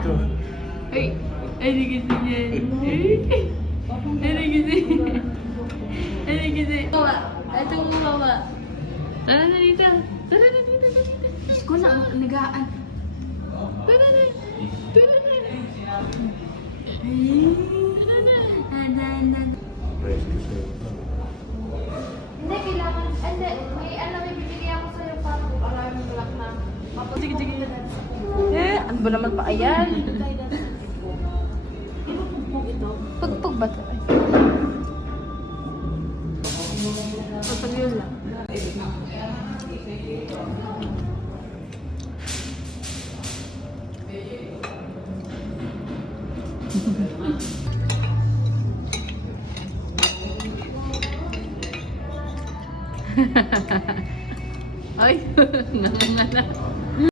dito. Ay, ay, nagising yan. Ay, nagising. Ay, nagising. Bawa. Ito mo bawa. Tara na dito. Tara na dito. Kung na, nagaan. Tara na. Tara na. Hindi, kailangan. Hindi, may bibigay ako sa'yo parang alarm clock na. Sige, sige. Ano ba naman pa? Ayan. Pugpug ba ito? Kapag yun lang. Ay, nangangala.